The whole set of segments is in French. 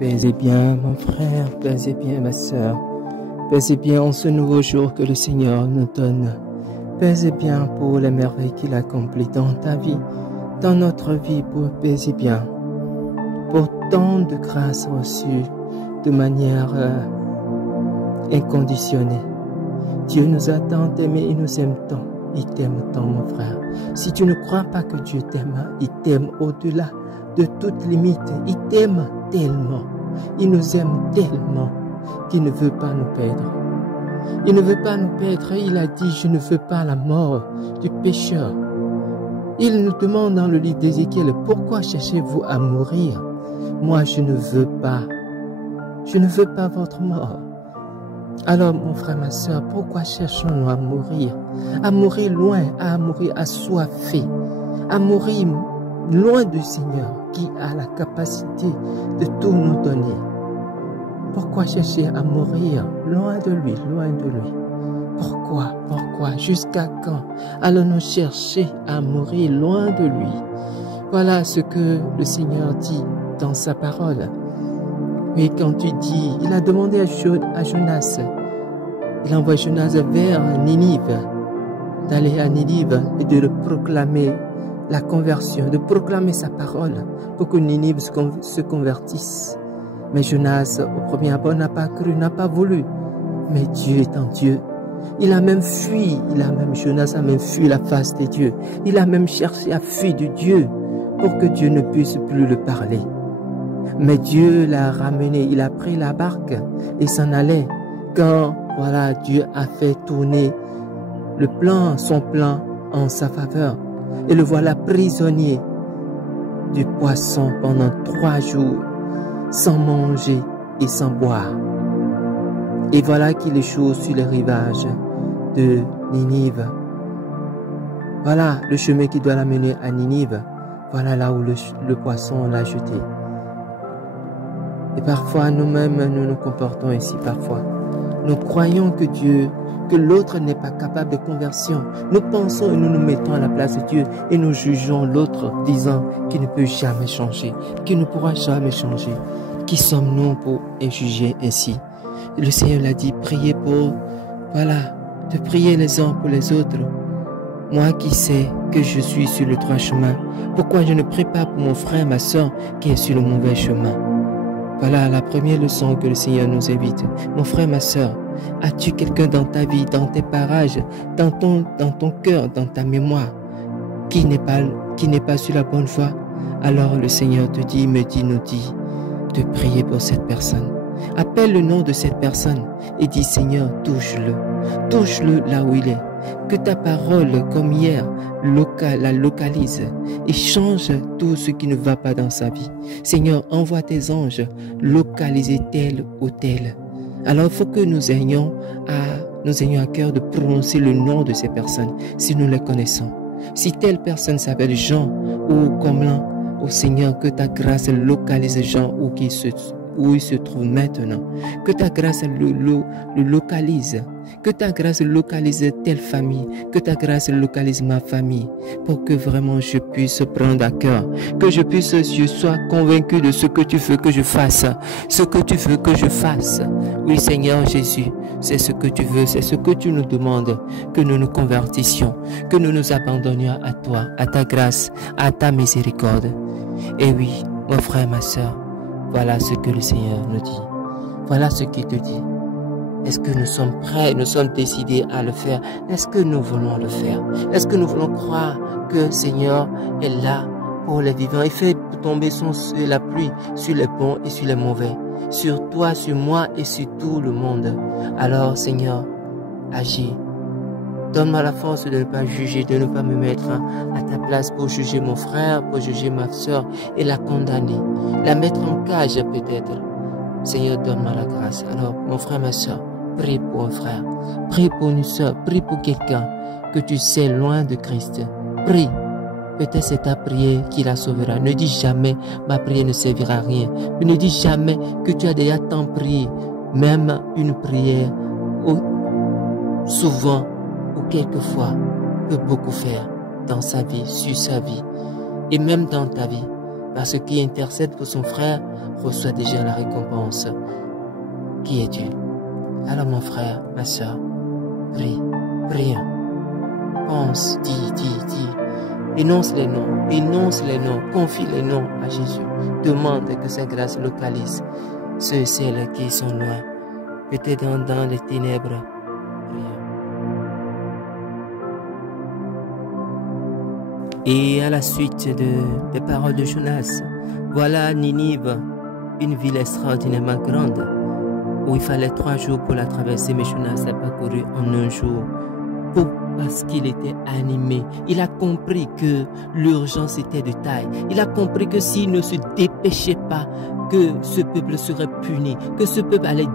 Paisez bien, mon frère, paisez bien, ma sœur. Paisez bien en ce nouveau jour que le Seigneur nous donne. Paisez bien pour les merveilles qu'il accomplit dans ta vie, dans notre vie. Paisez bien pour tant de grâces reçues de manière inconditionnée. Dieu nous a tant aimés et nous aime tant. Il t'aime tant, mon frère. Si tu ne crois pas que Dieu t'aime, il t'aime au-delà de toute limite. Il t'aime tellement. Il nous aime tellement qu'il ne veut pas nous perdre. Il ne veut pas nous perdre. Il a dit, je ne veux pas la mort du pécheur. Il nous demande dans le livre d'Ézéchiel, pourquoi cherchez-vous à mourir? Moi, je ne veux pas. Je ne veux pas votre mort. Alors, mon frère, ma soeur, pourquoi cherchons-nous à mourir? À mourir loin, à mourir assoiffé, à mourir loin du Seigneur qui a la capacité de tout nous donner. Pourquoi chercher à mourir loin de lui, loin de lui? Pourquoi? Jusqu'à quand allons-nous chercher à mourir loin de lui? Voilà ce que le Seigneur dit dans sa parole. Et quand tu dis, il a demandé à Jonas, il envoie Jonas vers Ninive, d'aller à Ninive et de le proclamer la conversion, de proclamer sa parole pour que Ninive se convertisse. Mais Jonas, au premier abord, n'a pas cru, n'a pas voulu. Mais Dieu étant Dieu, il a même fui, Jonas a même fui la face de Dieu. Il a même cherché à fuir de Dieu pour que Dieu ne puisse plus le parler. Mais Dieu l'a ramené, il a pris la barque et s'en allait. Quand, voilà, Dieu a fait tourner son plan en sa faveur. Et le voilà prisonnier du poisson pendant 3 jours, sans manger et sans boire. Et voilà qu'il échoue sur les rivages de Ninive. Voilà le chemin qui doit l'amener à Ninive. Voilà là où le poisson l'a jeté. Et parfois, nous-mêmes, nous nous comportons ainsi parfois. Nous croyons que l'autre n'est pas capable de conversion. Nous pensons et nous nous mettons à la place de Dieu et nous jugeons l'autre, disant qu'il ne peut jamais changer, qu'il ne pourra jamais changer. Qui sommes-nous pour juger ainsi? Le Seigneur l'a dit, priez de prier les uns pour les autres. Moi qui sais que je suis sur le droit chemin, pourquoi je ne prie pas pour mon frère, ma soeur qui est sur le mauvais chemin? Voilà la première leçon que le Seigneur nous invite. Mon frère, ma soeur, as-tu quelqu'un dans ta vie, dans tes parages, dans ton cœur, dans ta mémoire, qui n'est pas sur la bonne voie? Alors le Seigneur nous dit de prier pour cette personne. Appelle le nom de cette personne et dis, Seigneur, touche-le là où il est. Que ta parole, comme hier, la localise et change tout ce qui ne va pas dans sa vie. Seigneur, envoie tes anges localiser tel ou tel. Alors il faut que nous ayons à cœur de prononcer le nom de ces personnes si nous les connaissons. Si telle personne s'appelle Jean ou Comlan, au Seigneur, que ta grâce localise Jean où il se trouve maintenant. Que ta grâce le localise. Que ta grâce localise telle famille. Que ta grâce localise ma famille. Pour que vraiment je puisse prendre à cœur. Que je sois convaincu de ce que tu veux que je fasse. Ce que tu veux que je fasse. Oui, Seigneur Jésus, c'est ce que tu veux. C'est ce que tu nous demandes. Que nous nous convertissions. Que nous nous abandonnions à toi, à ta grâce, à ta miséricorde. Et oui, mon frère, ma soeur, voilà ce que le Seigneur nous dit. Voilà ce qu'il te dit. Est-ce que nous sommes prêts, nous sommes décidés à le faire? Est-ce que nous voulons le faire? Est-ce que nous voulons croire que le Seigneur est là pour les vivants? Il fait tomber la pluie sur les bons et sur les mauvais, sur toi, sur moi et sur tout le monde. Alors, Seigneur, agis. Donne-moi la force de ne pas juger, de ne pas me mettre à ta place pour juger mon frère, pour juger ma soeur et la condamner, la mettre en cage peut-être. Seigneur, donne-moi la grâce. Alors, mon frère, ma soeur, prie pour un frère, prie pour une soeur, prie pour quelqu'un que tu sais loin de Christ. Prie. Peut-être c'est ta prière qui la sauvera. Ne dis jamais, ma prière ne servira à rien. Ne dis jamais que tu as déjà tant prié. Même une prière, souvent, ou quelquefois, peut beaucoup faire dans sa vie, sur sa vie, et même dans ta vie. Parce qu'il intercède pour son frère reçois déjà la récompense qui est due. Alors mon frère, ma soeur, prie, prions. Pense, dis. Énonce les noms, confie les noms à Jésus. Demande que sa grâce localise ceux et celles qui sont loin, peut-être dans les ténèbres. Et à la suite des paroles de Jonas, voilà Ninive, une ville extraordinairement grande, où il fallait 3 jours pour la traverser, mais Jonas a parcouru en 1 jour. Parce qu'il était animé, il a compris que l'urgence était de taille. Il a compris que s'il ne se dépêchait pas, que ce peuple serait puni, que ce peuple allait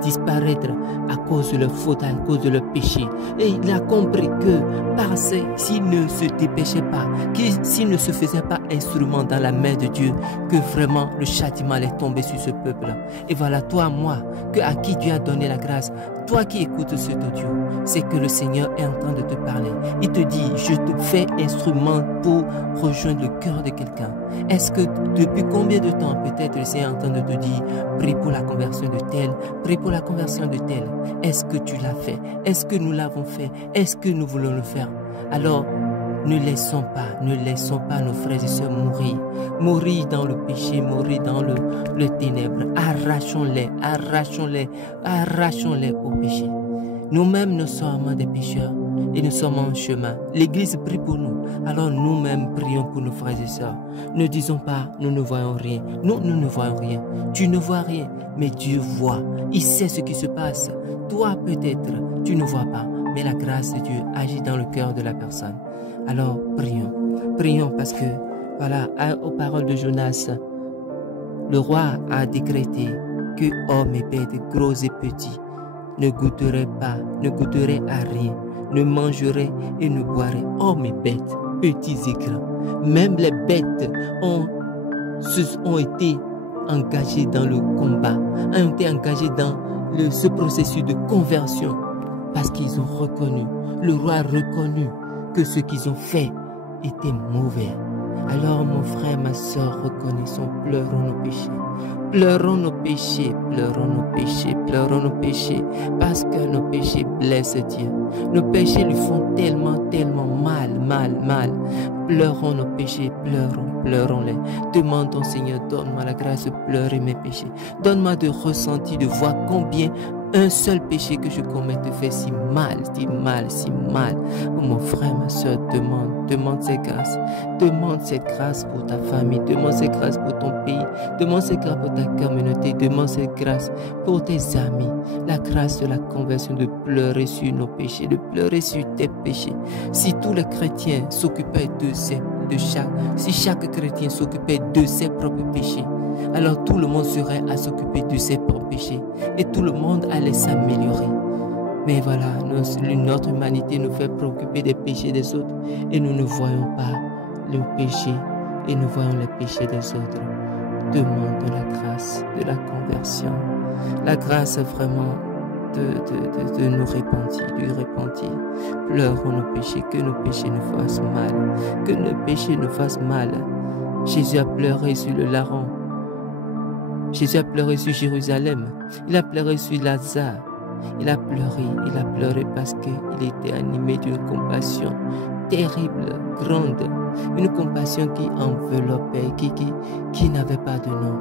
disparaître à cause de leur faute, à cause de leur péché. Et il a compris que s'il ne se dépêchait pas, s'il ne se faisait pas instrument dans la main de Dieu, que vraiment le châtiment allait tomber sur ce peuple. Et voilà, toi, moi, à qui Dieu a donné la grâce, toi qui écoutes cet audio, c'est que le Seigneur est en train de te parler. Il te dit, je te fais instrument pour rejoindre le cœur de quelqu'un. Est-ce que depuis combien de temps peut-être le Seigneur est en train de te dire, prie pour la conversion de tel, prie pour la conversion de tel. Est-ce que tu l'as fait? Est-ce que nous l'avons fait? Est-ce que nous voulons le faire? Alors, ne laissons pas nos frères et sœurs mourir dans le péché, mourir dans le ténèbre. Arrachons-les au péché. Nous-mêmes, nous sommes des pécheurs et nous sommes en chemin. L'Église prie pour nous, alors nous-mêmes prions pour nos frères et sœurs. Ne disons pas, nous ne voyons rien. Non, nous ne voyons rien. Tu ne vois rien, mais Dieu voit. Il sait ce qui se passe. Toi, peut-être, tu ne vois pas, mais la grâce de Dieu agit dans le cœur de la personne. Alors, prions parce que, voilà, aux paroles de Jonas, le roi a décrété que hommes et bêtes, gros et petits, ne goûteraient à rien, ne mangeraient et ne boiraient, hommes et bêtes, petits et grands. Même les bêtes ont été engagés dans le combat, ont été engagés dans ce processus de conversion parce qu'ils ont reconnu, le roi a reconnu que ce qu'ils ont fait était mauvais. Alors mon frère, ma soeur, reconnaissons, pleurons nos péchés. Pleurons nos péchés, pleurons nos péchés, pleurons nos péchés, parce que nos péchés blessent Dieu. Nos péchés lui font tellement mal. Pleurons nos péchés, pleurons-les. Demandons, Seigneur, donne-moi la grâce de pleurer mes péchés. Donne-moi de ressentir, de voir combien un seul péché que je commets te fait si mal. Oh, mon frère, ma soeur, demande cette grâce. Demande cette grâce pour ta famille. Demande cette grâce pour ton pays. Demande cette grâce pour ta communauté. Demande cette grâce pour tes amis. La grâce de la conversion, de pleurer sur nos péchés, de pleurer sur tes péchés. Si tous les chrétiens s'occupaient si chaque chrétien s'occupait de ses propres péchés, alors tout le monde serait à s'occuper de ses propres péchés et tout le monde allait s'améliorer. Mais voilà, notre humanité nous fait préoccuper des péchés des autres et nous ne voyons pas le péché et nous voyons les péchés des autres. Demandons la grâce de la conversion, la grâce vraiment de nous repentir, Pleurons nos péchés, que nos péchés nous fassent mal, que nos péchés nous fassent mal. Jésus a pleuré sur le larron. Jésus a pleuré sur Jérusalem. Il a pleuré sur Lazare. Il a pleuré parce qu'il était animé d'une compassion terrible, grande. Une compassion qui enveloppait, qui n'avait pas de nom.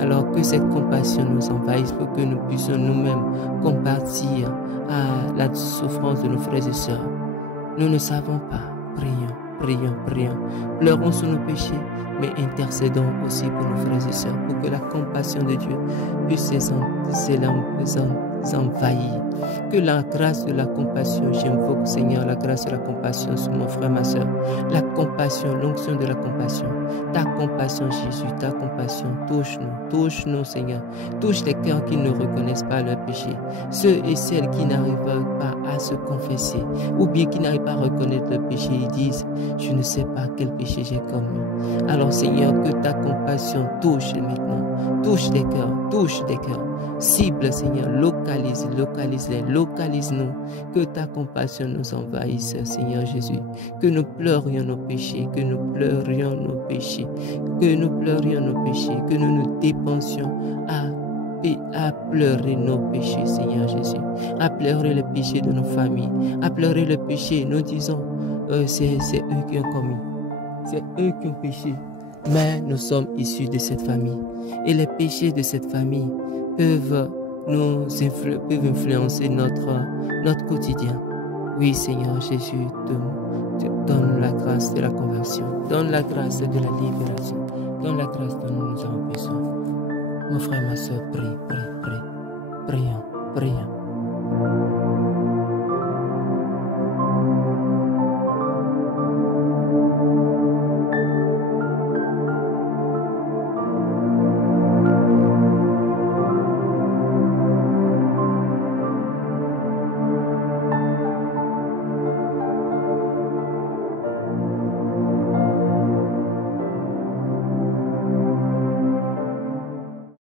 Alors que cette compassion nous envahisse pour que nous puissions nous-mêmes compatir à la souffrance de nos frères et sœurs. Nous ne savons pas. Prions. Pleurons sur nos péchés, mais intercédons aussi pour nos frères et sœurs, pour que la compassion de Dieu puisse envahir. Que la grâce de la compassion, j'invoque Seigneur la grâce de la compassion sur mon frère, ma soeur. La compassion, l'onction de la compassion. Ta compassion Jésus, ta compassion, touche-nous Seigneur. Touche les cœurs qui ne reconnaissent pas leur péché. Ceux et celles qui n'arrivent pas à se confesser, ou bien qui n'arrivent pas à reconnaître leur péché, ils disent, je ne sais pas quel péché j'ai commis. Alors Seigneur, que ta compassion touche maintenant, touche des cœurs. Cible, Seigneur, localise-nous, que ta compassion nous envahisse, Seigneur Jésus, que nous pleurions nos péchés, que nous pleurions nos péchés, que nous pleurions nos péchés, que nous nous dépensions à pleurer nos péchés, Seigneur Jésus, à pleurer les péchés de nos familles, à pleurer les péchés. Nous disons, c'est eux qui ont commis, c'est eux qui ont péché, mais nous sommes issus de cette famille. Et les péchés de cette famille peuvent influencer notre quotidien. Oui, Seigneur Jésus, donne la grâce de la conversion, donne la grâce de la libération, donne la grâce dont nous avons besoin. Mon frère, ma soeur, prie, prions.